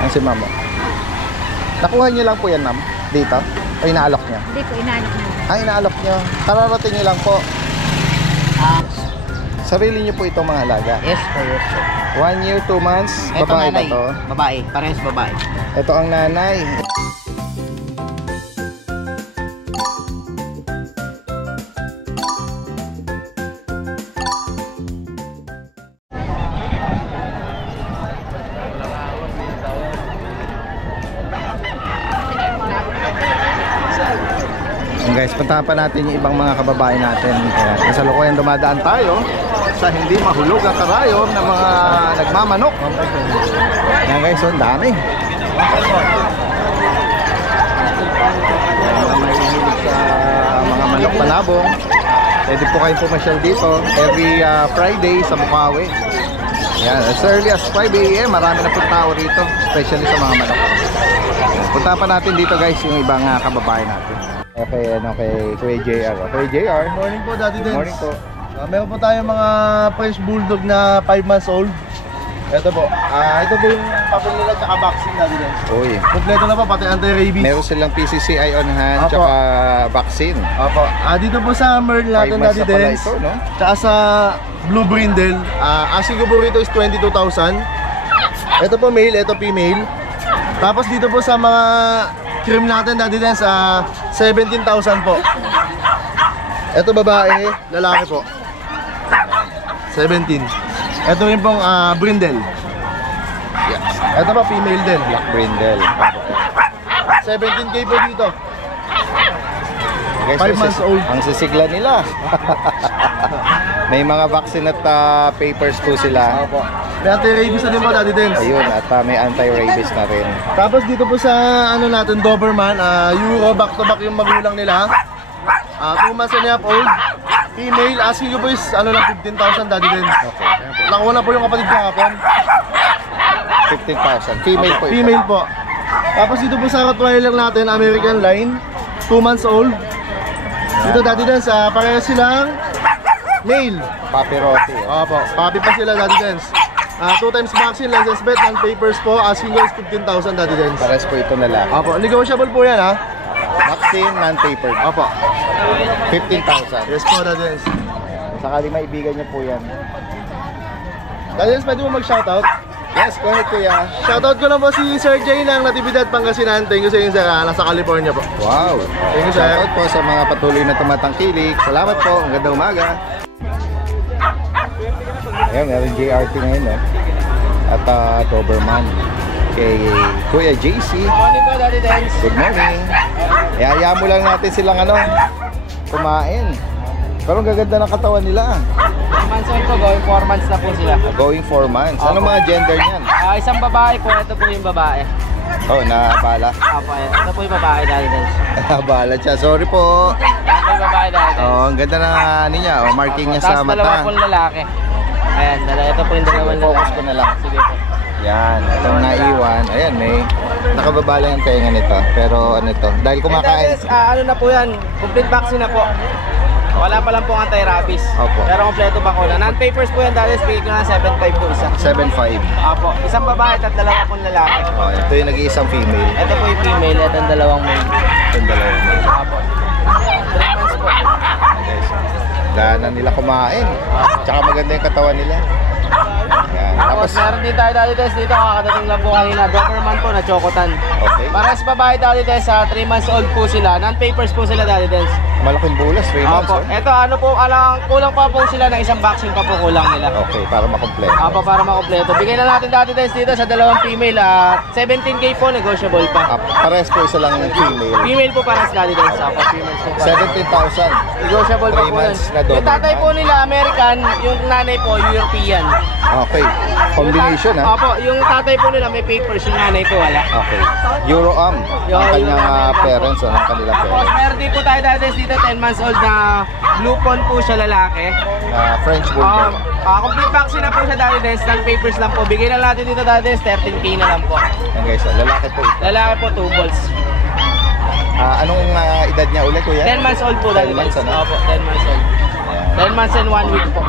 Ang si ma'am. Nakuha niyo lang po yan, ma'am? Dito? O inaalok niyo? Hindi po, inaalok na. Ah, inaalok niyo. Kararating niyo lang po. Sarili niyo po itong mga alaga? Yes po, yes po. 1 year, 2 months? Ito Babae ba nanay. to? Babae, parehas babae. Ito ang nanay. Guys, puntahan pa natin yung ibang mga kababae natin. Kasalukuyan dumadaan tayo sa hindi mahulog ang karayom ng mga nagmamanok. Yan guys, ang dami. Mga mahihilig sa mga manok panabong. Pwede po kayo pumasyal dito every Friday sa Bukawi. Yan, as early as 5 AM, marami na po tao rito, especially sa mga manok. Puntahan pa natin dito guys yung ibang kababae natin. Okay, kay Kuya JR. Kuya JR. Morning po, Daddy Dens. Morning po. Meron po tayong mga French Bulldog na 5 months old. Ito po. Ito po yung papel nila tsaka vaccine, Daddy Dens. Uy. Kompleto na po, pati anti-rabies. Meron silang PCCI on hand, Opo. tsaka vaccine. Opo. Dito po sa Merle 5 natin, months Daddy na pala Dens. ito, no? Tsaka sa Blue Brindle. Asking ko po rito is 22,000. Ito po male, ito female. Tapos dito po sa mga cream natin, Daddy Dens, 17,000 po. Ito babae, lalaki po. 17. Ito rin pong brindle. Yes. Ito pa female din. Black brindle. 17K po dito. Guys, 5 months old. Ang sisigla nila. May mga vaccine at papers po sila. Opo. May anti-rabies na din po, Daddy Dens. Ayun, at may anti-rabies na rin. Tapos dito po sa ano natin, Doberman, Euro, back to back yung magulang nila. 2 months and a half old. Female, asking ko po is ano lang, 15,000, Daddy Dens. Okay. Nakuha na po yung kapatid kahapon. 15,000. Female po ito. Female po. Tapos dito po sa Rottweiler natin, American line, 2 months old. Dito, Daddy Dens, parehas silang male. Papirotti. Opo, papi pa sila, Daddy Dens. 2 times vaccine, license bet, non-papers po. Asking ko is 15,000, Daddy Dens. Pares po ito lalaki. Opo, negotiable po yan, ha? Vaccine, non-papered. Opo. 15,000. Yes po, Daddy Dens. Sakali maibigan niyo po yan. Daddy Dens, pwede mo mag-shoutout? Yes, go ahead kuya. Shoutout ko lang po si Sir Jay ng Natividad, Pangasinan. Thank you sa inyo, sir. Nasa California po. Wow. Thank you, sir. Shoutout po sa mga patuloy na tumatangkilik. Salamat po. Ang ganda umaga. Ayan, meron JRT ngayon, no? At Doberman. Kay Kuya JC. Morning po, Daddy Dens. Good morning. Ihaya mo lang natin silang kumain. Pero ang gaganda ng katawan nila. 3 months old po, going 4 months na po sila. Going 4 months. Anong mga gender niyan? Isang babae po, ito po yung babae. Oh, nabala. Opo, ito po yung babae, Daddy Dens. Nabala siya. Sorry po. Ito po yung babae, Daddy Dens. Oh, ang ganda na niya. Oh, marking niya sa Tapos dalawa mata. pong lalaki. Ayan, ito po yung dalawang lalaki. Focus ko na lang. Sige po. Yan, itong naiwan. Ayan, may nakababa lang yung tenga nito. Pero ano ito, dahil kumakain. Ano na po yan, complete vaccine na po. Wala pa lang po anti-rabies. Opo. Pero kompleto ba ko na. Non-papers po yan, Daddy, bigay ko na 7.5 po isa. 7.5. Opo, isang babae at dalawa pong lalaki. Oh, ito yung nag-iisang female. Ito po yung female at ang dalawang male. Itong dalawa. Opo. 3 months po. Guys, gana nila kumain. Tsaka maganda yung katawan nila. Yan. Tapos Tapos, meron din tayo, Daddy Tess, dito kakadating lang po kanina. Doberman po na chocotan. okay. Parehas babae, Daddy Tess, 3 months old po sila. Non-papers po sila, Daddy Tess. Malaking bulas, 3 months. Opo. Oh. Ito, ano po, kulang pa po sila ng isang vaccine pa po kulang nila. Okay, para makompleto. Opo, para makompleto. Bigay na natin, Daddy Tess, dito sa dalawang female. 17K po, negotiable pa. Pares po isa lang yung female. Female po parehas, Daddy Tess. Opo, females po parehas. 17,000. Negotiable pa 3 po months yan. na Yung tatay Doberman. po nila, American. Yung nanay po, European. Okay. Combination, ha? Opo, yung tatay po nila may papers, yung nanay ko wala. Okay. Euro-am. Ang kanyang parents, ang kanilang Tapos parents. meron din po tayo dati dito, 10 months old na blue pond po siya lalaki. French Bulldog. Complete vaccine na po siya dati din, stand papers lang po. Bigay na natin dito dati 13K na lang po. Yan guys, lalaki po ito. Lalaki po, 2 balls. Anong edad niya ulit, kuya? 10 months old po 10 dati. months, ano? Opo, 10 months old. 10 months and 1 week po.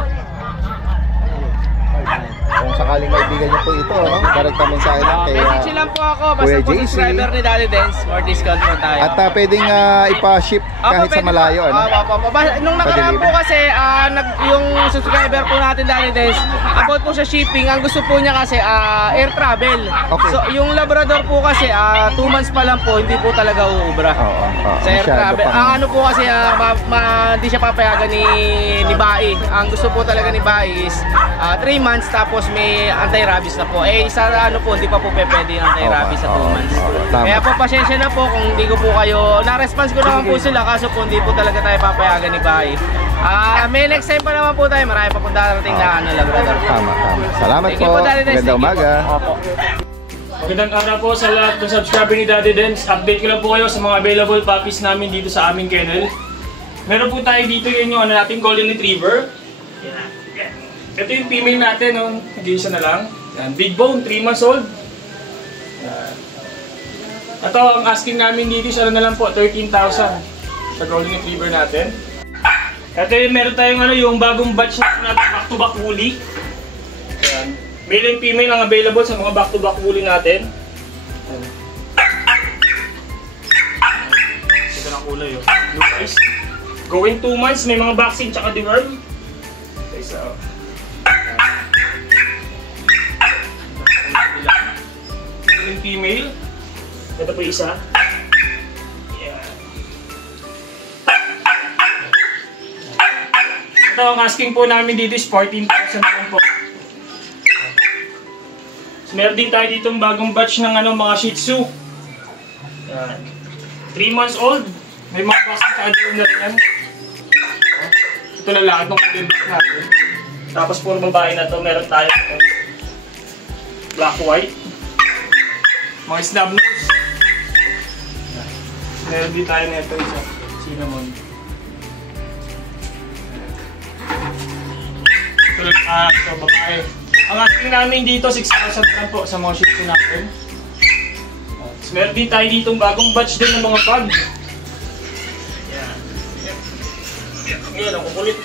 Kung sakaling maibigan niyo po ito, no? Direct kami sa akin kay Message lang po ako. Basta Kuya po JC. subscriber ni Daddy Dance. More discount po tayo. At pwedeng ipa-ship kahit sa pwede malayo, po. ano? Nung nakaraan po kasi, yung subscriber po natin Daddy Dance, about po sa shipping, ang gusto po niya kasi air travel. Okay. So, yung Labrador po kasi, 2 months pa lang po, hindi po talaga uubra. Oo, Sa air masyado travel. pang- Ang ano po kasi, hindi siya papayagan ni Bai. Ang gusto po talaga ni Bai is 3 months tapos may anti-rabies na po. Sa ano po, hindi pa po pwede yung anti-rabies sa 2 months. Tama. Kaya po, pasensya na po kung hindi ko po kayo, na-response ko naman po sila kaso po hindi po talaga tayo papayagan ni Bai. May next time pa naman po tayo, marami pa pong darating na Labrador. Tama. Salamat Thank you po. po, Daddy Dance. Magandang Thank you umaga. po. Opo. Magandang araw po sa lahat ng subscriber ni Daddy Dance. Update ko lang po kayo sa mga available puppies namin dito sa aming kennel. Meron po tayo dito yung nating Golden Retriever. Yan. Ito yung female natin, nag-iisa na lang. Yan. Big bone, 3 months old. Yan. Ito, ang asking namin dito is na lang po, 13,000 sa Golden Retriever natin. Ito yung meron tayong yung bagong batch natin, back-to-back woolly. Yan. Male and female ang available sa mga back-to-back woolly natin. Ito na kulay, blue eyes. Going 2 months, may mga vaccine tsaka deworm. Isa. Male and female. Ito po isa. Yeah. Ito ang asking po namin dito is 14,000 po. Meron din tayo ditong bagong batch ng mga Shih Tzu. 3 months old. May mga vaccine sa adult na rin yan. Ito na lahat ng kulay natin. Tapos puro babae na to. Meron tayo black white. Mga snub nose. Meron din tayo nito isa. Cinnamon. Ito babae. Ang asking namin dito, 6,000 lang po sa mga Shih Tzu natin. Meron din tayo ditong bagong batch din ng mga bag. Yan. Ngayon, ang kukulit.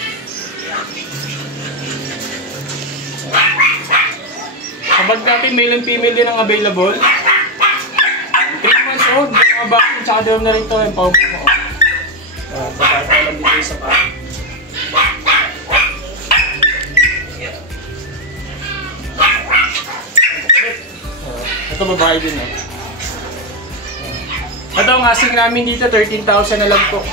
Sa bag natin, male and female din ang available. 3 months old, mga vaccine, tsaka deworm na rin ito. Yung pang-pang. Pagkata lang dito isa pa. Ito babae din Ito ang asking namin dito, 13,000 na lang po.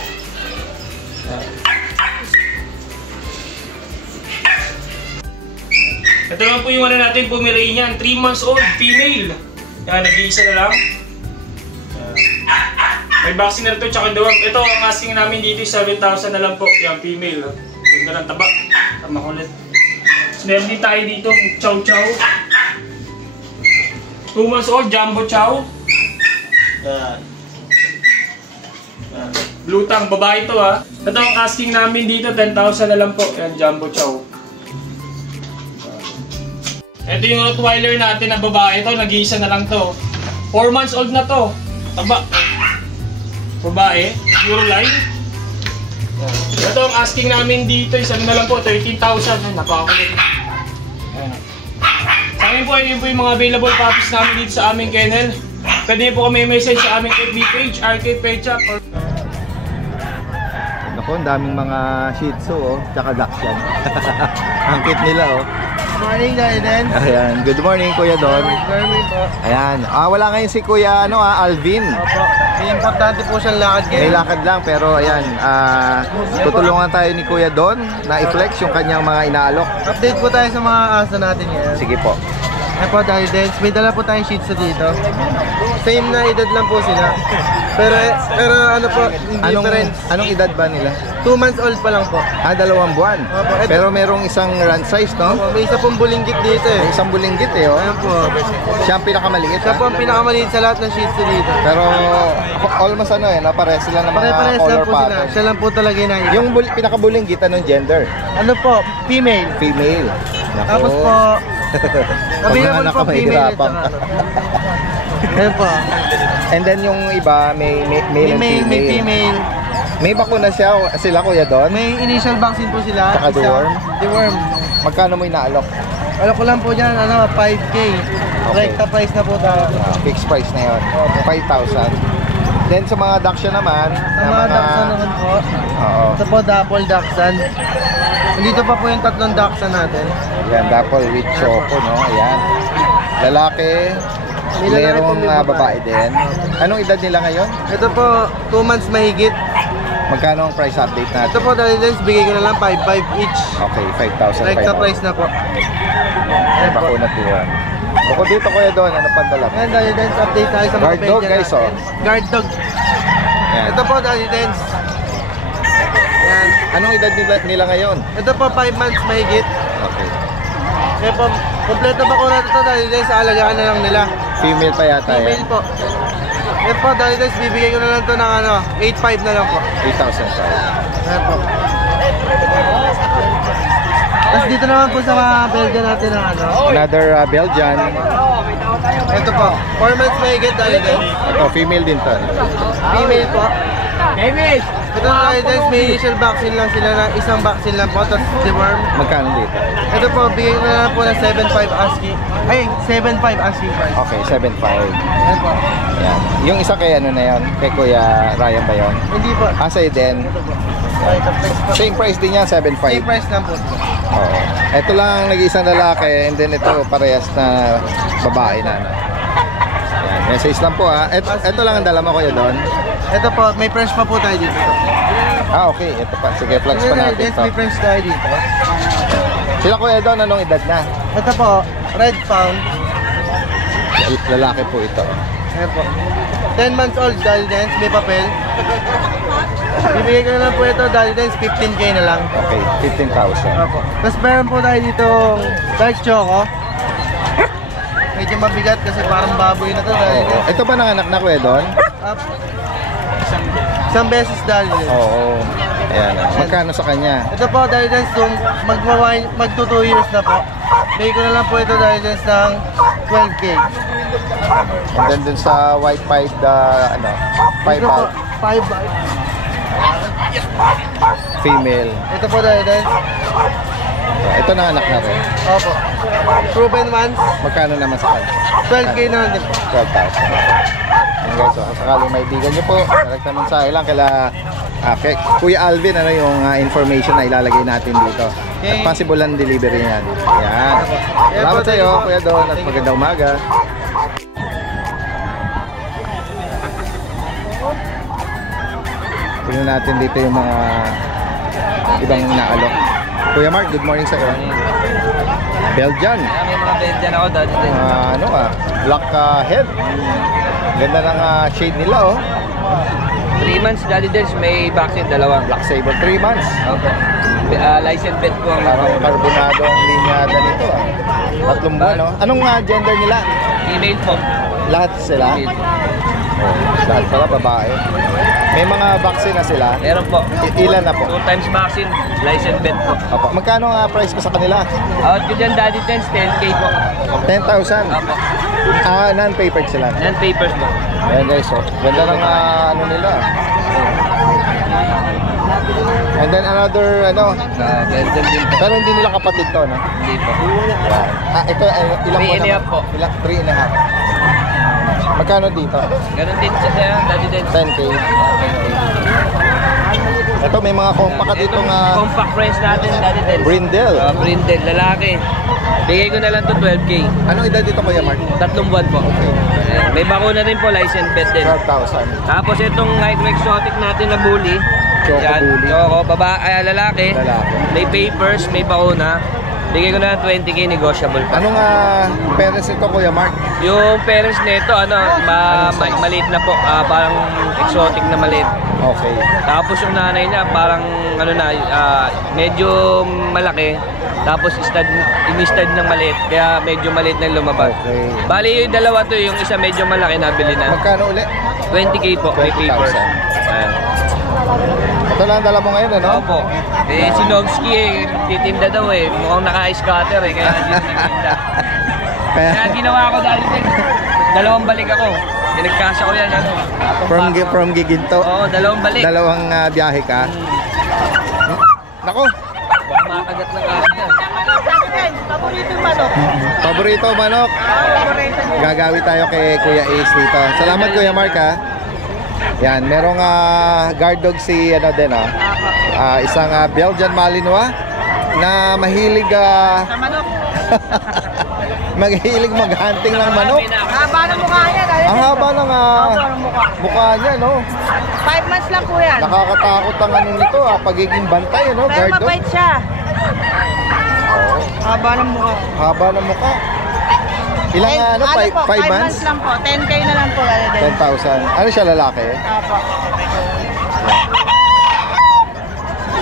Ito lang po yung natin, Pomeranian, 3 months old, female. Yan, nag-iisa na lang. May vaccine na ito, tsaka deworm. Ito ang asking namin dito, 7,000 na lang po. Yan, female. Ganda ng taba. Tama kulit. Meron din tayo dito, chow chow. 2 months old, jumbo chow. Yan. Blue tang, babae ito Ito ang asking namin dito, 10,000 na lang po. Yan, jumbo chow. Ito yung Rottweiler natin na babae ito, nag-iisa na lang to. 4 months old na to. Taba. Babae, Euroline. Ito ang asking namin dito, isa na lang po, 13,000. Napakakulit. Sa amin po, yun po yung mga available puppies namin dito sa aming kennel. Pwede po kami message sa aming FB page, Arcade Pet Shop. Naku, ang daming mga Shih Tzu, tsaka Dachshund. Ang cute nila, Morning, Daddy Dance. Ayan, good morning Kuya Don. Morning po. Ayan, wala ngayon si Kuya Alvin. Opo. Importante po siyang lakad May lakad lang pero ayan, tutulungan tayo ni Kuya Don na i-flex yung kanyang mga inaalok. Update po tayo sa mga aso natin ngayon. Sige po. Ay po, Daddy Dance. May dala po tayong Shih Tzu dito. Same na edad lang po sila. Pero ano po, difference. Anong edad ba nila? 2 months old pa lang po. 2 buwan. Opo, ito. Pero merong isang run size, no? Opo, may isa pong bulinggit dito May isang bulinggit Ayan po. Siya ang pinakamaliit. Siya po ang pinakamaliit sa lahat ng Shih Tzu dito. Pero almost pare sila ng mga Pare-pares lang color po sila. pattern. Siya lang po talaga yung nakita. Yung pinakabulinggit, anong gender? Ano po, female. Female. Nako. Tapos po, available po female. Pag Ayan po. And then yung iba, may male and female. May female. May bakuna sila Kuya Don? May initial vaccine po sila. Saka deworm? Deworm. Magkano mo inaalok? Ano ko lang po dyan, 5K. Rekta price na po tayo. Fixed price na yun. 5,000. Then sa mga Dachshund naman, Sa mga Dachshund naman po, Oo. ito po double Dachshund. Nandito pa po yung 3 Dachshund natin. Yan, Dapple with Choco, no? Ayan. Lalaki, May lalaki po, merong may babae. babae din. Anong edad nila ngayon? Ito po, 2 months mahigit. Magkano ang price update Ito natin? po, dahil bigay ko na lang 5-5 each. Okay, 5,000. Rekta price na po. Ayan po. Bakunatuan. Bukod dito, Kuya Don, ano pang dala mo? Ayan, dahil update tayo sa mga Guard dog, Belgian guys, natin. Guard dog. Ayan. Ito po, dahil Ayan. Anong edad nila ngayon? Ito po, 5 months mahigit. Okay. Kaya po, kompleto ba ko na ito dahil sa alagaan na lang nila. Female pa yata yan. Female po. Ito po, dahil bibigay ko na lang ito ng 8.5 na lang po. 8,000 pa. Ayan po. Tapos dito naman po sa mga Belgian natin ng Another Belgian. Ito po, 4 months mahigit dahil Ito, female din to. female po. Ito na dahil may initial vaccine lang sila na isang vaccine lang po, tapos deworm. Magkano dito? Ito po, bigay ko na lang po ng 7.5 asking. Ay, 7.5 asking price. Okay, 7,500. Ayan po. Yan. Yung isa kay ano na yon, kay Kuya Ryan ba yun? Hindi po. Sa'yo din. Ay, ito price po. Same price din yan, 7,500. Same price lang po. Oo. Ito lang ang nag-iisang lalaki and then ito parehas na babae na. Ano. Yan. Message lang po ha. Ito lang ang dala mo Kuya Don. Ito po, may French pa po tayo dito. Okay. Ito pa. Sige, flex pa natin to. May French tayo dito. Sila Kuya Don, anong edad na? Ito po, red pound. Lalaki po ito. Ayan po. 10 months old, Dali Dance, may papel. Bibigay ko na lang po ito, Dali Dance, 15K na lang. Okay, 15,000. Opo. Tapos meron po tayo dito dark choco. Medyo mabigat kasi parang baboy na to, Dali Dance. Ito ba nanganak na Kuya Don? Up. Isang beses, Dali Dance. Oo. Ayan. Magkano sa kanya? Ito po, Dali Dance, magto 2 years na po. Bigay ko na lang po ito, Dali Dance, ng 12K. And then dun sa white pied, ano, Ito po, 5 female. Ito po, Dali Dance. Ito nanganak na rin. Opo. Proven ones, Magkano naman sa kanya? 12K na lang din po. 12,000. Yan guys, so, sakaling may bigan nyo po, direct naman sa lang kay Kuya Alvin, ano yung information na ilalagay natin dito. At possible ang delivery niyan. Yan. Salamat sa iyo, Kuya Don, at magandang umaga. Tingnan natin dito yung mga ibang naalok. Kuya Mark, good morning sa iyo. Belgian. May mga Belgian ako dati din. Ano black head. Ganda ng shade nila oh. 3 months Daddy Dens, may vaccine, dalawa. Black Saber 3 months. Opo. License vet po ang Parang karbonado ang linyada nito ah. 3 buwan no. Anong gender nila? email po. Lahat sila? Email. Lahat pala babae. May mga vaccine na sila. Meron po. Ilan na po? 2 times vaccine, license vet po. Opo. Magkano ang price mo sa kanila? Out ko dyan Daddy Dens, 10K po. 10,000. Opo. Non-papered sila. Non-papers po. Ayan guys, oh. Ganda ng ano nila. And then another Belgian din po. pero hindi nila kapatid to, no? Hindi po. Ito ilang 3 and a half po. 3 and a half. Magkano dito? Ganun din siya Daddy Dens. 10K. Ito may mga compact ditong Compact friends natin Daddy Dens. Brindle. Brindle, lalaki. Bigay ko na lang to 12K. Anong edad dito Kuya Mark? 3 buwan po. May bakuna rin po, license vet din. 12,000. Tapos itong exotic natin na bully. Choco bully. Choco, lalaki. Lalaki. May papers, may bakuna. Bigay ko na ng 20K, negotiable pa. Anong parents ito Kuya Mark? Yung parents nito, maliit na po. Parang exotic na maliit. Okay. Tapos yung nanay niya, parang medyo malaki. Tapos in-stud ng maliit. Kaya medyo maliit na lumabas. Okay. Bali yung dalawa to, yung isa medyo malaki, nabili na. Magkano ulit? 20K po, may 20,000. papers. Ayan. Ito lang ang dala mo ngayon, ano? Opo. Si Novsky titinda daw mukhang naka-ice cutter kaya hindi na nagtinda. Kaya ginawa ko dahil dalawang balik ako. Pinagkasya ko yan. From Giginto. Oo, dalawang balik. Dalawang biyahe ka. Nako, Baka makagat ng kaso. manok. Paborito manok. Paborito niya. Gagawi tayo kay Kuya Ace dito. Salamat Kuya Mark ha. Yan, merong guard dog si ano din isang Belgian Malinois na mahilig Sa manok. mahilig mag-hunting ng manok. Haba ng mukha niya. Ang haba ng mukha niya, no? 5 months lang po yan. Nakakatakot ang ano nito, pagiging bantay, no? Pero Guard dog. mabait siya. Haba ng mukha. Haba ng mukha. Ilang ano, 5 5 months? months lang po. 10K na lang po. 10,000. Ano siya, lalaki? Apo.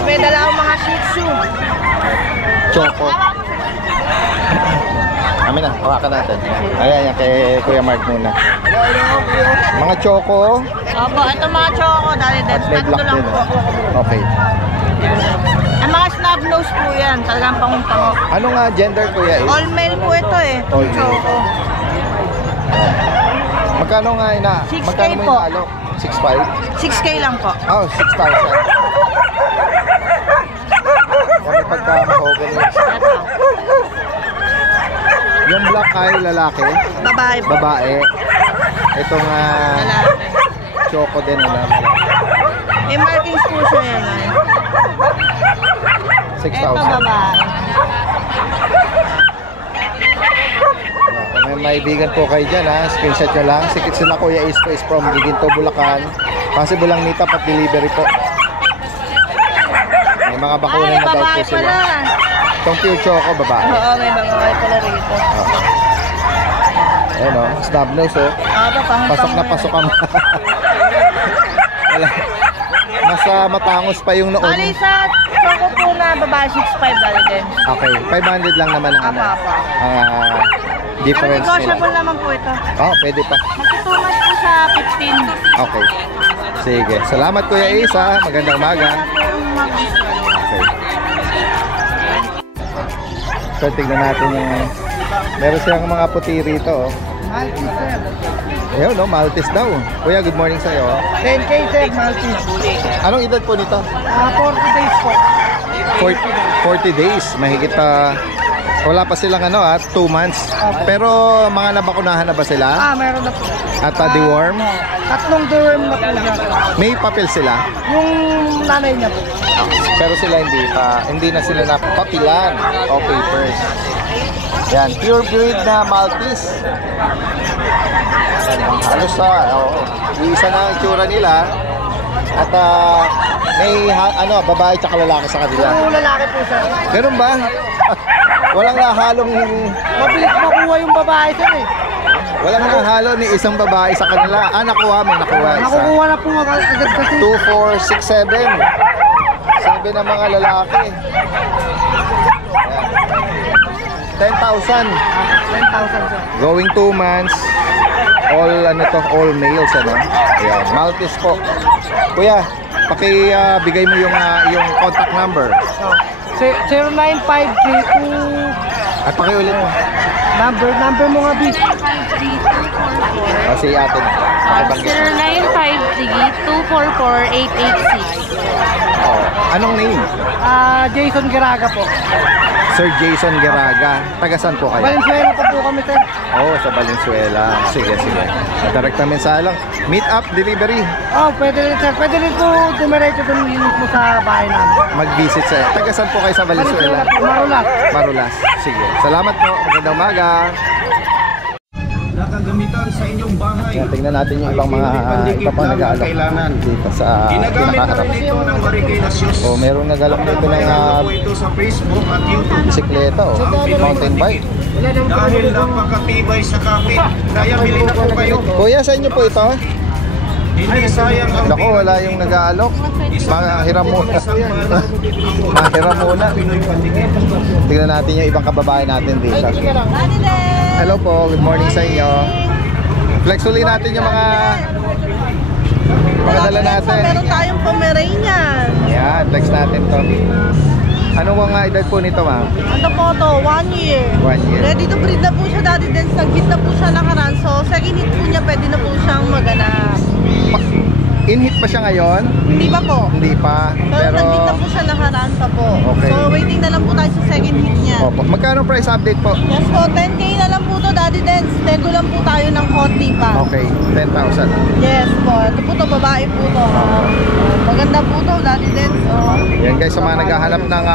May dala akong mga Shih Tzu. Choco. Amin na, hawakan natin. Ayan, yan kay Kuya Mark muna. Mga choco. Opo, ito mga choco. Dali At may tatlo black lang din. po. Okay. Ang mga snub nose po yan. Talagang panguntango. Ano nga gender Kuya is? All male po ito eh. All male. Choco. Magkano nga 6K magkano mo po. inaalok? 6,500? 6K lang po. Oh, 6,000. Kami pagka-mahogany. Ito. Yung black ay lalaki, Babae po. babae. Itong Lalaki. choco din na lalaki. May markings po siya yan. 6,000. Ito babae. Kung may maibigan po kayo dyan screenshot nyo lang. Sikit sila Kuya Ace po is from Giginto, Bulacan. Possible lang meet up at delivery po. May mga bakuna Ay, na daw po babae sila. pala. Itong pure choco, babae. Oo, may babae pala rito. Ayan o, snub nose o. Pasok na pasok ang wala. Mas matangos pa yung noon. Bali sa choco po na babae 6'5" dali din. Okay, 500 lang naman ang Apa. Pero difference nila. negotiable naman po ito. Oh, pwede pa. Magtutumas po sa 15. Okay. Sige. Salamat Kuya Ace ha. Magandang umaga. Okay. So, tignan natin yung meron silang mga puti rito. Ayun, no? Maltese daw. Kuya, good morning sa'yo. 10K sir, Maltese. Anong edad po nito? 40 days po. 40 days. Mahigit wala pa silang 2 months. Pero mga nabakunahan na ba sila? Meron na po. At deworm? 3 deworm na po siya. May papel sila? Yung nanay niya po. Pero sila hindi na sila napapilan o papers. Yan, pure breed na Maltese. Halos isa na ang itsura nila. At may babae tsaka lalaki sa kanila. Yung lalaki po siya. Ganun ba? Walang nahalong Mabilis makuha yung babae sir eh. walang nahalo ni isang babae sa kanila. Nakuha isa. Nakukuha na po agad kasi. 2, 4, 6, 7. 7 na mga lalaki. 10,000. 10,000 sir. Going 2 months. All males Ayan, Maltese po. Kuya, bigay mo yung contact number. 0953 At pakiulit mo. number mo nga bis. Kasi ate na. Pakibanggit. 0953-244-886. Anong name? Jason Garaga po. Sir Jason Garaga. Tagasan po kayo? Valenzuela pa po kami sir. Sa Valenzuela. Sige. Direct na mensahe lang. Meet up, delivery. Pwede rin sir. Pwede rin po dumiretso dun mo sa bahay namin. Mag-visit sa tagasan po kayo sa Valenzuela. Marulas. Marulas. Sige. Salamat po. Magandang umaga. Nakagamitan sa inyong bahay. Tingnan natin yung ibang mga iba pang nag-aalok dito sa Ginagamit na pinakaharap. rin ito ng Marikinasyos. Merong nag-alok dito ng Pinapakita po ito sa Facebook at YouTube. bisikleta mountain bike. Dahil napakatibay sa kapit. Kaya bili na po kayo. Kuya, sa inyo po ito? Hindi sayang ang Naku, wala yung nag-aalok. Mahiram muna. Mahiram muna. Pinoy Pandikit. Tingnan natin yung ibang kababayan natin dito. Hello po, good morning sa inyo. Flex ulit natin yung mga dala natin. Meron tayong Pomeranian. Yan, flex natin to. Anong mga edad po nito, ma'am? Ano po to? 1 year. 1 year. Ready to breed na po siya, Daddy Dance. Nag-hit na po siya nakaraan. So, second hit po niya, pwede na po siyang maganap. In-hit pa siya ngayon? Hindi pa po. Hindi pa. Pero nandito na po siya, nakaraan pa po. Okay. So waiting na lang po tayo sa second hit niya. Opo. Magkano price update po? Yes po, 10K na lang po to, Daddy Dance. Nego lang po tayo ng konti pa. Okay, 10,000. Yes po, ito po to, babae po to. Maganda po to, Daddy Dance. Yan guys, sa mga naghahanap ng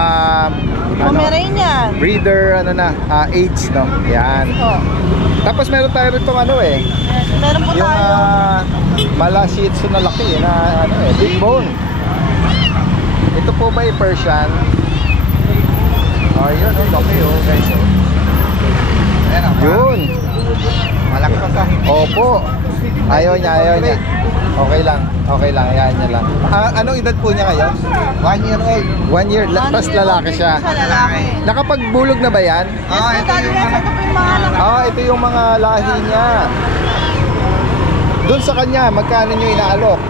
Pomeranian. breeder, age, no? Yan. Po. Tapos meron tayo rito Yes, meron po yung tayo. mala Shih Tzu na laki, big bone. Ito po ba yung Persian? Oh, yun, laki guys. Yun. Malaki pa sa. Opo. Ayaw niya. Okay lang, yan niya lang. Anong edad po niya ngayon? 1 year old. 1 year, tapos lalaki siya. Lalaki. Nakapagbulog na ba yan? Yes po, Daddy Dance. Ito po yung mga anak. Ito yung mga lahi niya. Doon sa kanya, magkano nyo inaalok?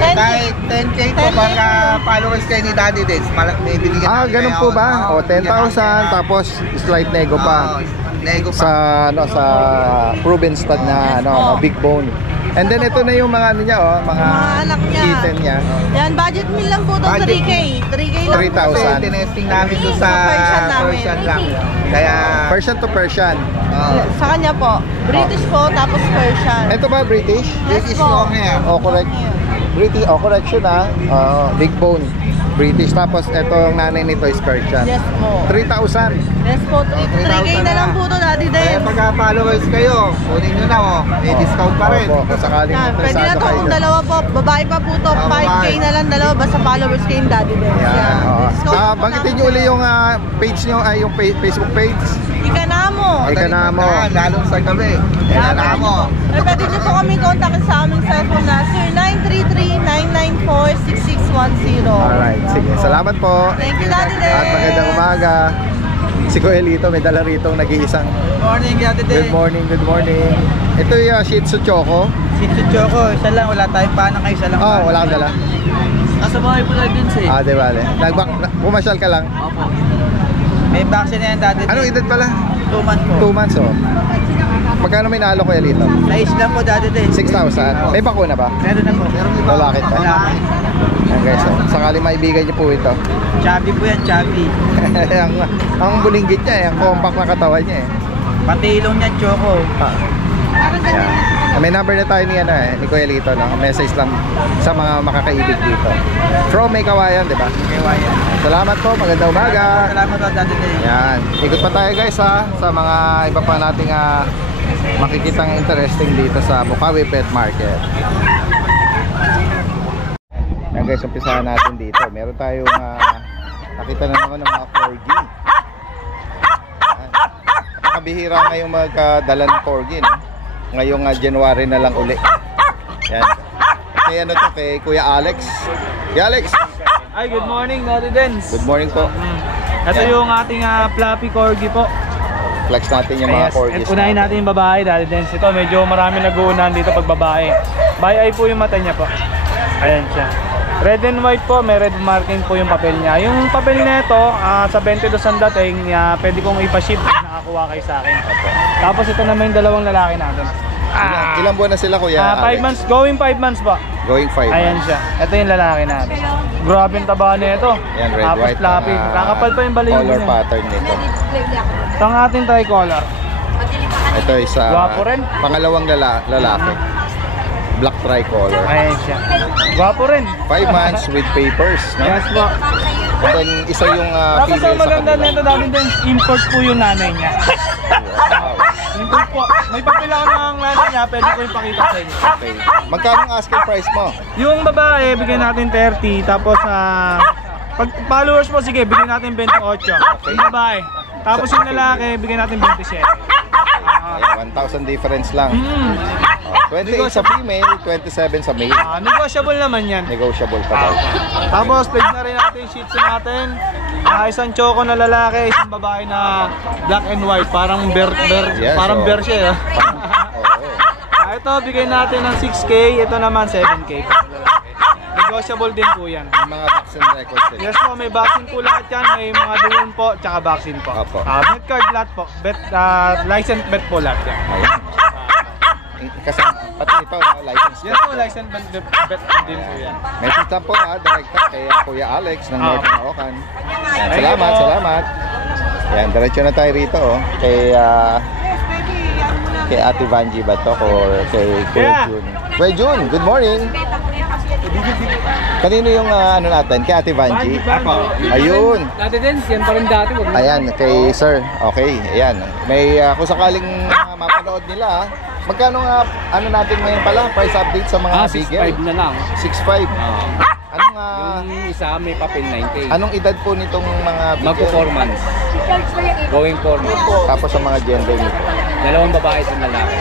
10K. Kahit 10K po 10K baka followers kayo ni Daddy Dance. May binigyan namin Ganun kayo. po ba? Oo, 10,000 tapos slight nego pa. Nego pa. Sa proven stud na big bone. And then ito na yung mga niya, mga anak niya. kitten niya. Yan, budget meal lang po to, Budget 3K. 3K lang. 3,000. Kasi tinesting namin doon sa Persian namin. Persian lang. Kaya, Persian to Persian. Sa kanya po, British po, tapos Persian. Ito ba British? British po. long hair. Correct. British, correction big bone. British. Tapos itong nanay nito is Persian. Yes po. 3,000. Yes po, 3K na lang po to, Daddy Kaya Dance. pagka followers kayo, kunin nyo na may discount pa rin. Opo, kung sakaling Yan, pwede na interesado to kayo. kung dalawa po. Babae pa po to, 5K babae. na lang dalawa, basta followers kayo yung Daddy Dance. Yan. Discount po Banggitin namin. nyo uli yung page nyo, yung Facebook page. Ika na mo. Ika na mo. Lalong sa gabi. Ika na mo. Pwede nyo po kami kontakin sa aming cellphone na 0933-994-6610. Alright, sige. Salamat po. Thank you, Daddy Dance. At magandang umaga. Si Kuya Lito, may dala rito nag-iisang. Morning, Daddy Good morning, good morning. Ito yung Shih Tzu Choco. Si Choco, isa lang. Wala tayong panak kayo. Isa lang. Wala kang dala. Nasa bahay po tayo din siya. Di bale. Pumasyal ka lang. Opo. May vaccine na yan, Daddy. Anong edad pala? 2 months po. 2 months, Magkano may nalo, Kuya Lito? Size lang po, Daddy. 6,000. May bakuna ba? Meron na po. Lalaki pa. Lalaki. Ayan guys, sakaling maibigan niyo po ito. Chubby po yan, chubby. ang bulinggit niya, ang compact na katawan niya Pati ilong niya, Choco. Ayan. May number na tayo ni Kuya Lito, no? Message lang sa mga makakaibig dito. From May Kawayan, di ba? Kawayan. Salamat po, magandang umaga. Salamat po, Daddy. Yan. Ikot pa tayo guys sa mga iba pa nating makikitang interesting dito sa Bukawi Pet Market. Yan guys, umpisahan natin dito. Meron tayong nakita na naman ng mga corgi. Nakabihira ngayong magdala ng corgi, no? Ngayong January na lang uli. Yan. Kaya kay Kuya Alex. Kuya Alex, Ay, good morning, Daddy Dance. good morning po. Ito yung ating fluffy corgi po. Flex natin yung mga corgis. Unahin natin yung babae, Daddy Dance. Ito, medyo marami nag-uunahan dito pag babae. By eye po yung mata niya po. Ayan siya. Red and white po, may red marking po yung papel niya. Yung papel nito, sa 22 ang dating, pwede kong ipa-ship pag nakakuha kayo sa akin. Tapos ito naman yung dalawang lalaki natin. Ilang buwan na sila, Kuya 5 Alex? months, going 5 months po. Going 5 months. Ayan siya. Ito yung lalaki natin. Grabe yung taba nito. Yan, red, Tapos white. fluffy. Kakapal pa yung balahibo color niya. pattern nito. Ito ang ating tricolor. Ito is Gwapo rin. pangalawang lalaki. Black tricolor. Ayan siya. Gwapo rin. 5 months with papers, no? Yes po. And then isa yung Tapos female ang sa maganda kanila. nito dati din, import po yung nanay niya. Wow. Import po. May papel ako ng nanay niya, pwede ko yung pakita sa inyo. Okay. Magkano ang asking price mo? Yung babae, bigyan natin 30. Tapos pag followers mo, sige, bigyan natin 28. Yung babae. Tapos yung lalaki, bigyan natin 27. Ayan, 1,000 difference lang. 28 sa female, 27 sa male. Negotiable naman yan. Negotiable pa daw. Tapos, pwede na rin natin yung shih tzu natin. Isang choco na lalaki, isang babae na black and white. Parang Yes, parang oh. bear siya. Oo. Ito, bigay natin ng 6K. Ito naman 7K. Negotiable din po yan. May mga vaccine records din. Yes po, may vaccine po lahat yan. May mga duwan po, tsaka vaccine po. Opo. Vet card lahat po. Licensed vet po lahat yan. Ayan. Kasi pati ito, no, license. Yan po, license bet din po yan. Message lang po ha, direkta kay Kuya Alex ng North Naucan. Yan, Thank you salamat, po. salamat. Yan, diretso na tayo rito oh. Kay Ate Vanji ba to or kay Kuya Jun? Kuya Jun, good morning. Kanino yung ano natin? Kay Ate Vanji? Ako. Ayun. Dati din, yan pa rin dati. Ayan, kay Sir. Okay, ayan. May kung sakaling mapanood nila, magkano nga ano natin ngayon pala price update sa mga bigel? 6.5 na lang. 6.5. Anong Yung isa may papel 9K. anong edad po nitong mga bigel? Magpo-4 months. Going 4 months. Tapos sa mga gender nito. Dalawang babae at lalaki.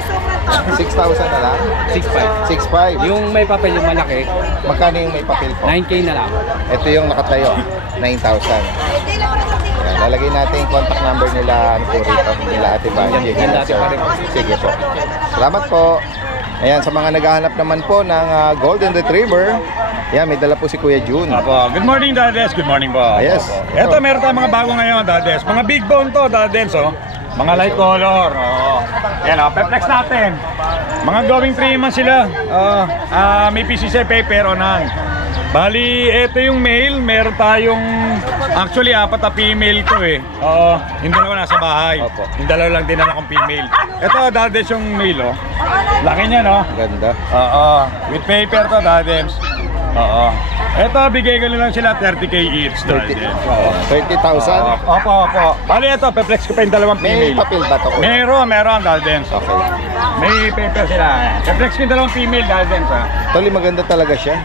6,000 na lang? 6.5. 6.5. Yung may papel yung malaki, Magkano yung may papel po? 9K na lang. Ito yung nakatayo, 9,000. Ayan, lalagay natin yung contact number nila ano po rito, nila Ate Vanji. Yan dati pa rin. Sige po. Salamat po. Ayan, sa mga naghahanap naman po ng Golden Retriever, yan, may dala po si Kuya Jun. Apo. Good morning, Dades. Good morning po. Yes. Ito, meron tayong mga bago ngayon, Dades. Mga big bone to, Dades, oh. Mga light color. Oh. Yan, oh. Peplex natin. Mga going 3 months sila. May PCC paper on hand. Bali, ito yung male. Meron tayong, actually, 4 na female to eh. Oo. Yung dalawa nasa bahay. Opo. Yung dalawa lang din na akong female. Ito, Dades yung male, oh. Laki niya, no? Ganda. Oo. With paper to, Dades. Oo. Ito, bigay ko na lang sila 30K each. 30 Oo. 30,000. Opo, opo. Bali ito, peplex ko pa yung dalawang May female. papel ba to? Kuya? Meron, Daldens. Okay. May paper sila. Peplex ko yung dalawang female, Daldens, ha. Actually, maganda talaga siya.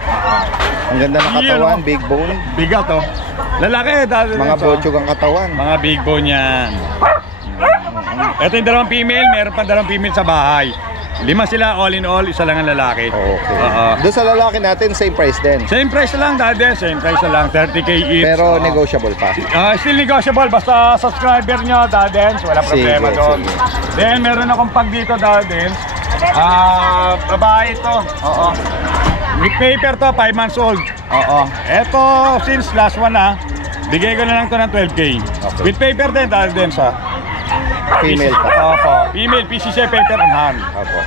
Ang ganda ng katawan, big bone. Bigat, oh. Lalaki, Daldens. Mga bochog ang katawan. Mga big bone yan. Ito yung dalawang female, meron pa dalawang female sa bahay. 5 sila, all in all, isa lang ang lalaki. Okay. Oo. Doon sa lalaki natin, same price din. Same price na lang, Daldens. Same price na lang, 30K each. Pero Oo. negotiable pa. Still negotiable, basta subscriber nyo, Daldens, wala problema Sige, doon. sige. Then, meron akong pag dito, Daldens. Babae ito. Oo. With paper to, 5 months old. Oo. Ito, since last one na, bigay ko na lang to ng 12K. Okay. With paper din, Daldens, ha. Female pa. Opo. Female, PCC paper on hand. Opo.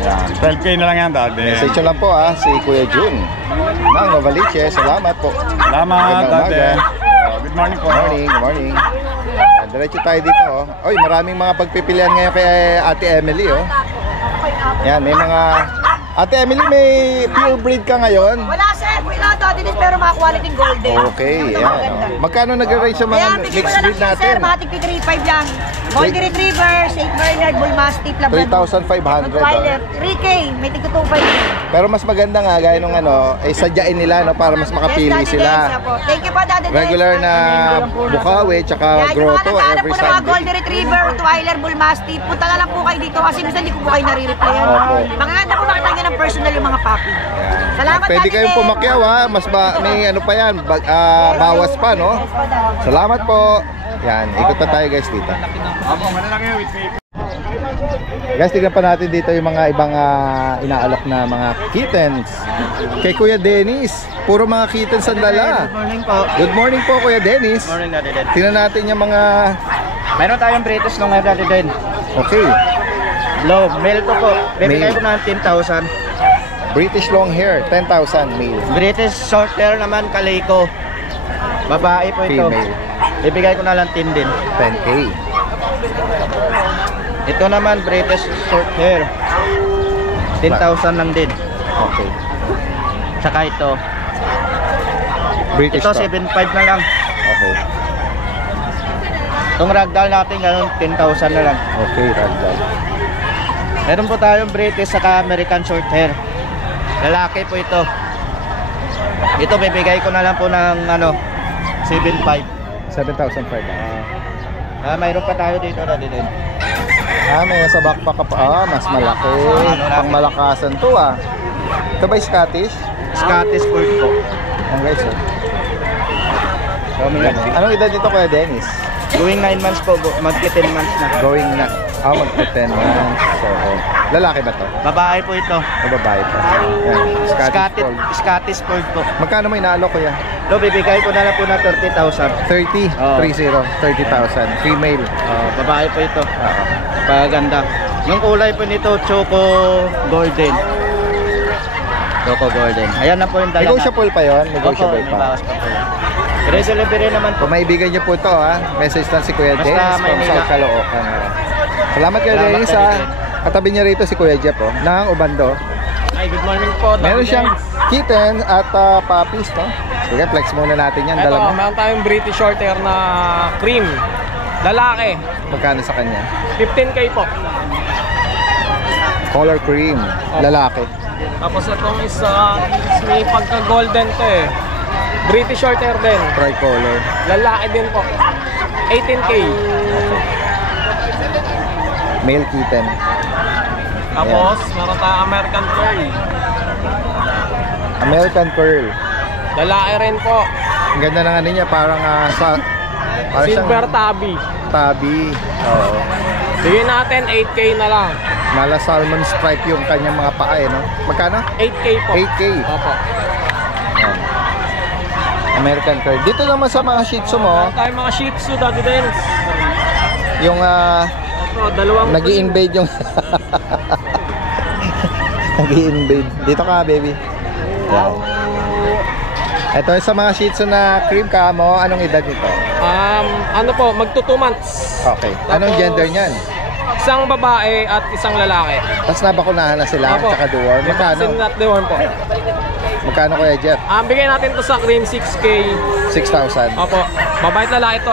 Ayan, 12K na lang yan, Daldens. Message nyo lang po si Kuya Jun ng Novaliches. Salamat po. Salamat, Magandang umaga. Daldens. Good morning po. Good morning, good morning. Yan, diretso tayo dito. Oh. Oy, maraming mga pagpipilian ngayon kay Ate Emily. Oh. Yan, may mga... Ate Emily, may pure breed ka ngayon? Wala sir, wala dati din pero mga quality golden. Okay, yan. Oh. Magkano nag-range sa mga Ayan, bigay ko mixed na breed lang sir, natin? mga tigpi 3.5 lang. Golden Retriever, St. Bernard, Bull Mastiff, Labrador. 3,500. Rottweiler, 3K, may tigpi 2.5. Pero mas maganda nga, gaya nung ano, ay sadyain nila no, para mas makapili Yes, Daddy sila. Dance, po. Thank you po, Daddy Dance. Regular na Bukawi, tsaka Yan, yung mga Grotto naghahanap every po ng mga Sunday. Golden Retriever, Rottweiler, Bull Mastiff, punta na lang po kayo dito kasi minsan hindi ko po kayo nare-replyan. Opo. Maganda po makita nyo ng personal yung mga puppy. Salamat, Pwede Daddy kayong Dance. pumakyaw ha, mas may ano pa yan, bawas pa no. Salamat po. Yan, ikot na tayo guys dito. Opo, malalaki with paper. Guys, tignan pa natin dito yung mga ibang inaalok na mga kittens. Kay Kuya Dennis, puro mga kittens ang dala. Good morning po. Good morning po Kuya Dennis. Good morning, Daddy Den. Tingnan natin yung mga... Meron tayong British long hair, Daddy Den. Okay, Low, male to po. Bibigay Male. ko na ng 10,000. British long hair, 10,000 male. British short hair naman, Calico. Babae po ito. Female. Bibigay ko na lang 10 din. 10K. Ito naman, British short hair. 10,000 lang din. Okay. Saka ito. British Ito, to. 7,500 na lang. Okay. Itong ragdoll natin, ganun, 10,000 na lang. Okay, ragdoll. Meron po tayong British saka American short hair. Lalaki po ito. Ito, bibigay ko na lang po ng 7,500. 7,500. Mayroon pa tayo dito, Daddy Den. May nasa backpack ka pa. Mas malaki. Pang malakasan to Ito ba Scottish? Scottish Fold po. Ang guys. So, Anong edad dito Kuya Dennis? going 9 months po, magki 10 months na. Going na. Magpa-10 months. So, lalaki ba to? Babae po ito. O babae pa? Yan. Scottish Fold. Scottish Fold po. Magkano may naalok Kuya? So, bibigay ko na lang po na 30,000. 30. Oo. 30. 30,000. Female. Babae po ito. Paganda. Yung kulay po nito, Choco Golden. Choco Golden. Ayan na po yung dala. Negotiable pa yun? Opo, Negotiable may pa. bawas pa po. Delivery naman po. Kung maibigan niyo po ito message lang si Kuya Basta Dennis from Maynila. South Caloocan. Salamat Kuya Salamat, Dennis Kuya ha. Dennis. Katabi niya rito si Kuya Jeff ng Ubando. Ay, good morning po. Meron siyang kitten at puppies, no? Sige, flex muna natin yan. Ito, Dala mo. meron tayong British Shorthair na cream. Lalaki. Magkano sa kanya? 15K po. Color cream. Lalaki. Tapos itong isa, may pagka-golden to eh. British Shorthair din. Tricolor. Lalaki din po. 18K. Male kitten. Tapos, meron tayong American Curl. American Curl. Lalaki rin po. Ang ganda ng ano niya, parang parang Silver Tabby. tabi. Oo. Bigyan natin 8K na lang. Mala salmon stripe yung kanyang mga paa no? Magkano? 8K po. 8K. Opo. Ayan. American Curl. Dito naman sa mga Shih Tzu mo, Meron tayong mga Shih Tzu, Daddy Dens. yung Opo, dalawang nag-i-invade yung nag-i-invade. Dito ka, baby. Wow. Ito sa mga Shih Tzu na cream ka mo, anong edad nito? Ano po, magto 2 months. Okay. Anong gender niyan? Isang babae at isang lalaki. Tapos nabakunahan na sila, Opo. tsaka deworm. Magkano? Vaccine at deworm po. Magkano Kuya Jeff? Bigay natin to sa cream 6K. 6,000. Opo, mabait lalaki to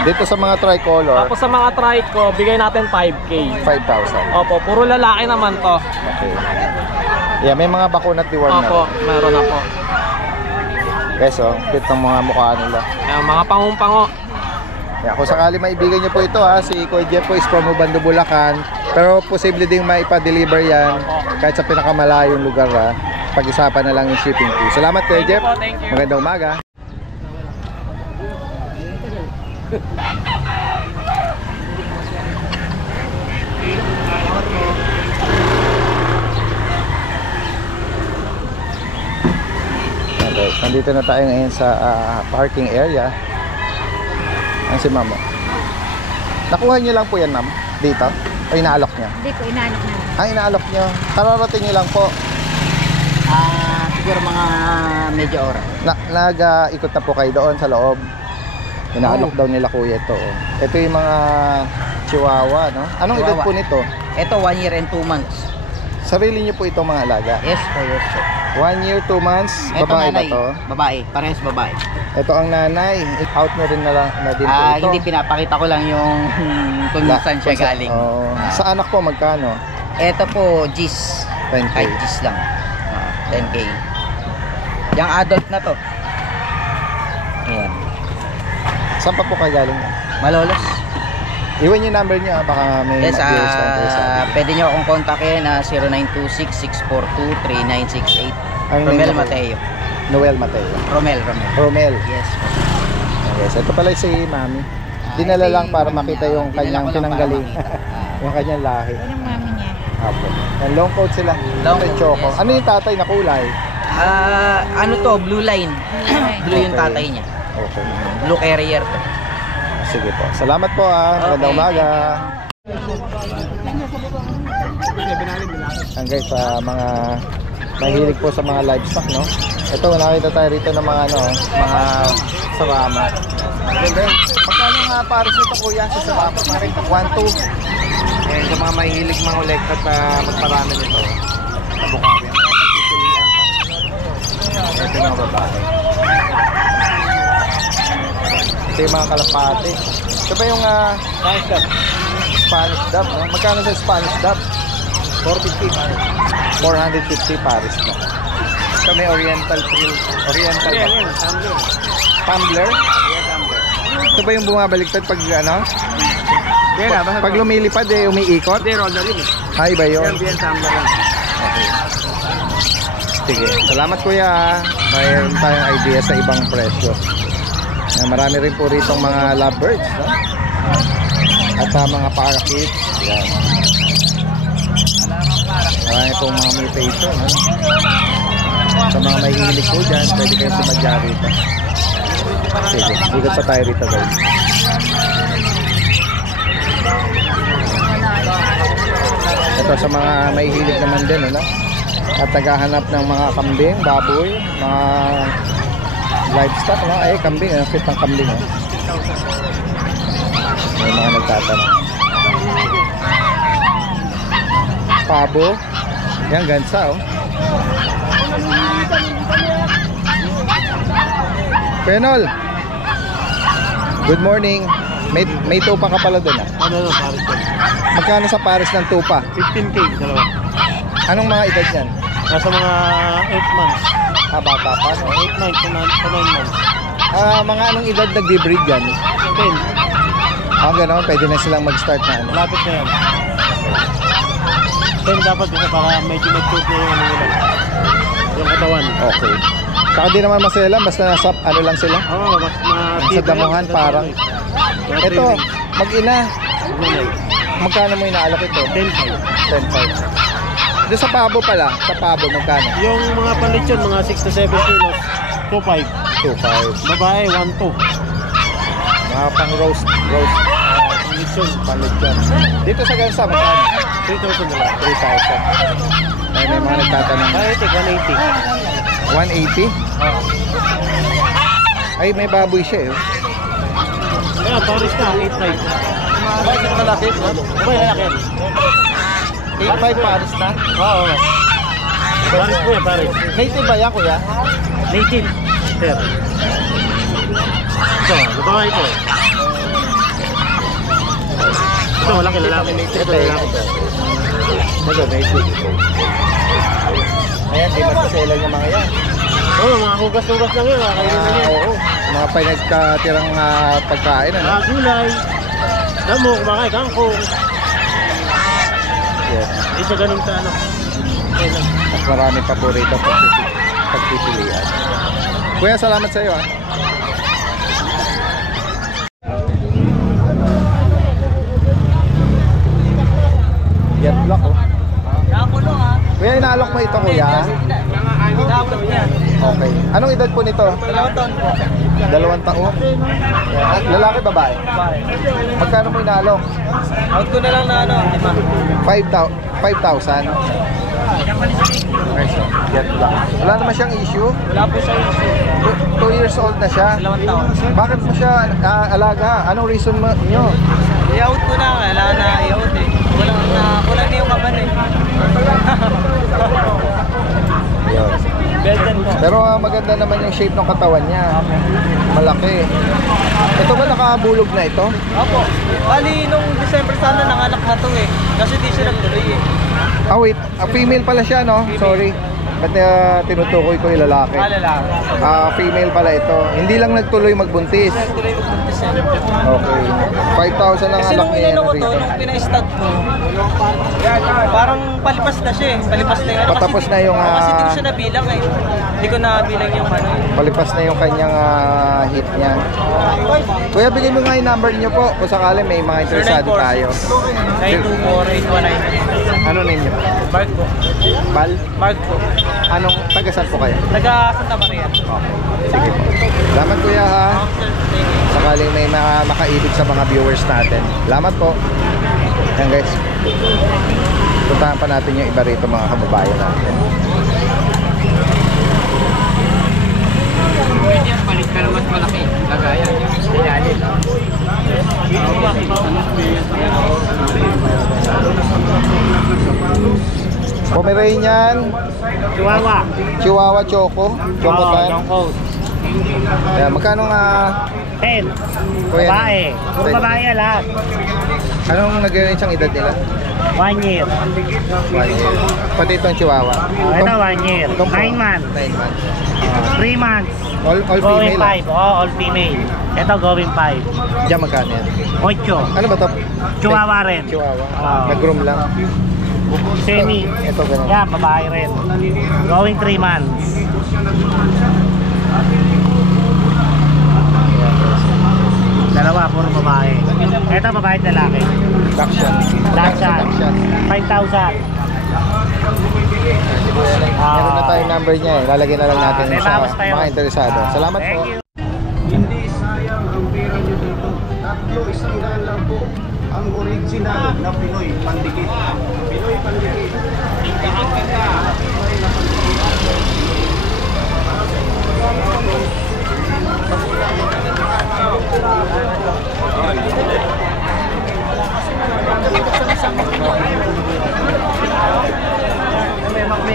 Dito sa mga tricolor, Tapos sa mga trico, bigay natin 5K. 5,000. Opo, puro lalaki naman to. Okay. Yeah, may mga bakuna at deworm na. Opo, meron na po. Guys, cute ng mga mukha nila. Ayan, mga pangumpango. Yeah, kung sakali maibigan niyo po ito si Kuya Jeff po is from Ubando, Bulacan. Pero posible ding maipa-deliver yan kahit sa pinakamalayong lugar Pag-isapan na lang yung shipping fee. Salamat Kuya Jeff. Thank you. Magandang umaga. Okay, nandito na tayo ngayon sa parking area. Ang si ma'am. Nakuha niyo lang po yan, ma'am? Dito? O inaalok niyo? Hindi po, inaanak na. Inaalok niyo. Kararating niyo lang po. Siguro mga medyo oras. Nag-ikot na po kayo doon sa loob. Inaalok daw nila kuya ito. Ito yung mga chihuahua, no? Anong edad po nito? Ito 1 year and 2 months. Sarili niyo po itong mga alaga? Yes po, yes po. 1 year, 2 months? Babae ba to? Babae, parehas babae. Ito ang nanay. Out mo rin na din po ito. Hindi, pinapakita ko lang yung kung saan siya galing. Sa anak po, magkano? Ito po, Gis. 10K. Kahit Gis lang. 10K. Yung adult na to. Ayan. Saan pa po kayo galing? Malolos. Iwan yung number niyo, baka may Yes, mag-viewers na tayo sa atin. pwede nyo akong kontakin na 0926-642-3968. Ang Romel name mo? Mateo. Noel Mateo. Romel. Romel. Yes. Yes, ito pala si Mami. Dinala lang para makita yung kanyang pinanggaling. Yung kanyang lahi. Yan ang mami niya. Apo. Yan, long coat sila. Long Ito yung coat, choco. yes. Ano yung tatay na kulay? Ano to? Blue line. Blue yung Okay. tatay niya. Okay. Blue carrier to. Sige po. Salamat po Magandang Okay, umaga. Ang guys, sa mga mahilig po sa mga livestock, no? Ito, nakita tayo rito ng mga mga sarama. Ganda. Magkano nga pares nito kuya sa sarama? Parang 1-2. Eh, sa mga mahilig mangolekt at magparami nito. Nabukawi. Ito yung mga babae. Ito yung mga kalapate. Ito ba yung Spanish dub, no? Magkano sa Spanish dub? 450 pares. 450 pares na. Ito may Oriental Trill. Oriental ba? Tumbler? Ito ba yung bumabaliktad pag ano? Pag lumilipad umiikot? Hindi, roller yun eh. Ay ba yun? Yan, tumbler lang. Okay. Sige, salamat kuya. Mayroon tayong idea sa ibang presyo. Marami rin po rito mga lovebirds, no? At mga parakeets. Yan. Marami pong mga mutation, no? Sa mga mahihilig po dyan, pwede kayo sumadya rito. Sige, ikot pa tayo rito guys. Isa sa mga mahihilig naman din, ano? At naghahanap ng mga kambing, baboy, mga livestock, no? Ay, kambing, ang fit ng kambing, no? May mga nagtatanong. Pabo. Yan, gansa, oh. Penol. Good morning. May tupa ka pala doon, ah. Ano, Paris yan. Magkano sa Paris ng tupa? 15K, dalawa. Anong mga edad yan? Nasa mga 8 months. Bata pa, no? 8 months to 9 months. Mga anong edad nagbe-breed yan? 10. Gano'n, pwede na silang mag-start na, ano? Malapit na yan. 10 dapat kasi para medyo mag-cook na yung ano nila. Yung katawan. Okay. Saka di naman maselan, basta nasa ano lang sila. Oo, mas Sa damuhan parang. Ito, mag-ina. Magkano mo inaalok ito? 10,500. 10.5. Doon sa pabo pala, sa pabo magkano? Yung mga panlitsyon, mga 6 to 7 kilos, 2,500. 2.5. Babae, 1,200. Mga pang roast. Panlitsyon. Palit yan. Dito sa gansa, magkano? 3,000 na lang. 3,000. Ay, may mga nagtatanong. Kahit 180. 180? Ay, may baboy siya, eh. Ayan, Paris na, 8,500. Babae na malaki, no? Babae, lalaki yan. 8.5 Paris na? Oo. Paris po yan, Paris. Native ba yan, kuya? Native. Sir. Ito, babae ito. Ito, malaki lalaki. Ito, lalaki. Ito, native. Ayan, di matiselan yung mga yan. Oo, mga hugas-hugas lang yun. Kakainin na yan. Oo, mga pinagkatirang pagkain, ano? Mga gulay. Damo, kumakain, kangkong. Yes. Hindi siya ganun sa ano. Mas marami pa po rito pagpipilian. Kuya, salamat sa iyo, ah. Yan block, oh. Nakulo ha. Kuya, inaalok mo ito, kuya? Dapat yan. Okay. Anong edad po nito? 2 taon po. 2 taon. Yan. Lalaki, babae? Magkano mo inaalok? Out ko na lang na ano, 5. 5,000. Okay, so, yan block. Wala naman siyang issue? Wala po sa issue. 2 years old na siya. 2 taon. Bakit mo siya alaga? Anong reason mo nyo? I-out ko na, kailangan na i-out eh. Kulang na yung kaban eh. Yun. Belgian po. Pero maganda naman yung shape ng katawan niya. Malaki. Ito ba nakabulog na ito? Opo. Bali, nung December sana nanganak na to eh. Kasi di siya nagtuloy eh. Wait. Female pala siya, no? Sorry. Ba't tinutukoy ko yung lalaki? Lalaki. Female pala ito. Hindi lang nagtuloy magbuntis. Nagtuloy magbuntis eh. Okay. 5,000 lang Kasi alak nung niya inano ko to, rito. nung pina-stud ko, parang palipas na siya eh. Palipas na yung ano. Patapos na yung, Kasi di ko siya nabilang eh. Hindi ko nabilang yung ano eh. Palipas na yung kanyang hit niya. Kuya, bigay mo nga yung number niyo po kung sakali may mga interesado tayo. 924-819. Ano name niyo? Mark po. Bal? Mark po. Anong taga-saan po kayo? Taga Santa Maria. Sige po. Salamat kuya, ha. Sakaling may makaibig sa mga viewers natin. Salamat po. Yan guys. Puntahan pa natin yung iba rito, mga kababayan natin. Pwede yan, palit ka naman malaki. Lagayan. Ilalim. Pomeranian, Chihuahua. Chihuahua, Choco, Chocotan. long coat. Yan, magkano nga 10. kuya? Babae. Puro 10. babae lahat. Anong nag-range ang edad nila? 1 year. 1 year. Pati itong Chihuahua. Ito 1 year. Itong 9 months. 9 months. 3 months. All Going female. 5. Oh, all female. Ito going 5. Diyan magkano yan? 8. Ano ba ito? Chihuahua rin. Chihuahua. Ah. Nag-groom lang. Semi. Ito ganun. Yan, babae rin. Going 3 months. Dalawa, puro babae. Ito babae at lalaki. Dachshund. Dachshund. 5,000. Meron na tayong number niya eh. Lalagyan na lang natin may sa bawas tayo. mga interesado. Salamat Thank po. you. Hindi sayang ang pera nyo dito. 300 lang po ang original na Pinoy pandikit. Pinoy May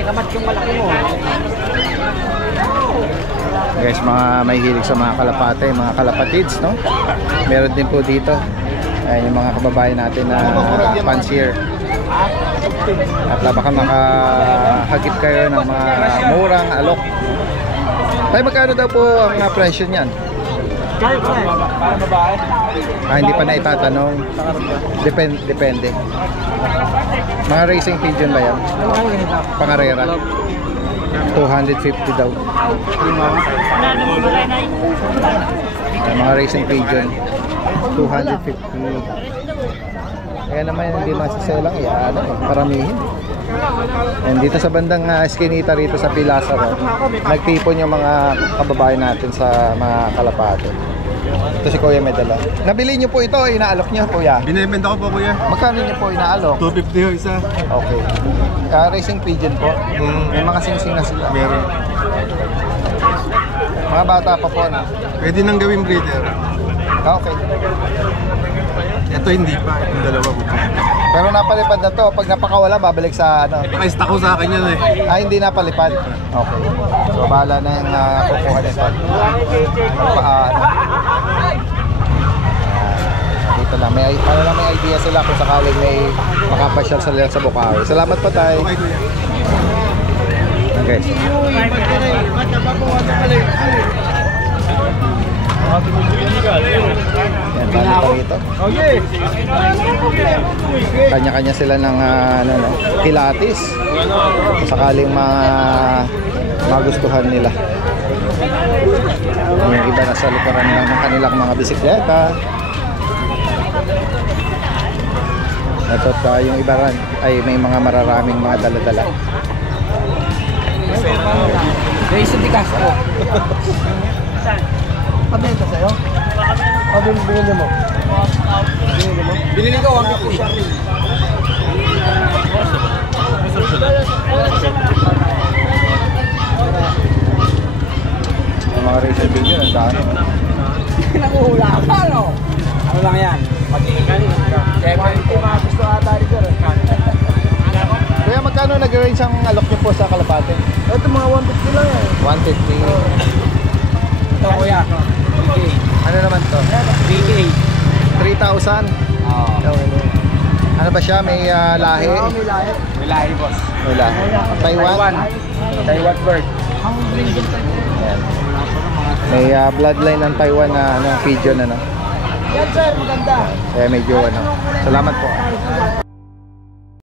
kamat yung malaki mo. Guys, mga may hilig sa mga kalapate, mga kalapatids, no? Meron din po dito. Ayan yung mga kababayan natin na fancier. At baka makahagip kayo ng mga murang alok. Tay, magkano daw po ang presyo niyan? Hindi pa na itatanong. Depende. Mga racing pigeon ba yan? Pangarera. 250 daw. Mga racing pigeon. 250. Kaya naman hindi masiselang, paramihin. And dito sa bandang eskinita rito sa Pilasaro, nagtipon yung mga kababayan natin sa mga kalapate. Ito si Kuya Medala. Nabili niyo po ito, inaalok niyo, Kuya? Binibenta ko po, kuya. Magkano niyo po inaalok? 250 yung isa. Okay. Racing pigeon po. May mga singsing na sila. Meron. Mga bata pa po na. Pwede nang gawing breeder. Okay. Ito hindi pa, itong dalawa po. Pero napalipad na to. Pag napakawala, babalik sa ano. Naka-stack ko sa akin yan eh. Hindi napalipad. Okay. So, bahala na yung kukuha nito. Dito lang. May idea sila kung sakaling may makapasyal sa Bukawi. Salamat po tayo. Okay, kuya. Okay. Yan, bali pa rito. Kanya-kanya sila ng kilatis. Sakaling magustuhan nila. Yung iba nasa likuran ng kanilang mga bisikleta. Ito yung iba ay may mga mararaming mga dala-dala. Guys, hindi Castro. Pabenta sa'yo? Binili mo. Binili ko, wag ako siya. Mga racer video, ang dami. Nakuhula ka, no? Ano lang yan? Pag-iingaling ka. Siyempre, mga gusto ata dito. Kuya, magkano nag-range ang alok niyo po sa kalapate? Ito mga 150 lang eh. 150. Ito, kuya. Ano naman to? 3K. 3,000. Ano ba siya? May lahi? May lahi. May lahi, boss. May lahi. Taiwan? Taiwan bird. Ayan. May bloodline ng Taiwan na pigeon. Yan sir, maganda. Kaya medyo Salamat po.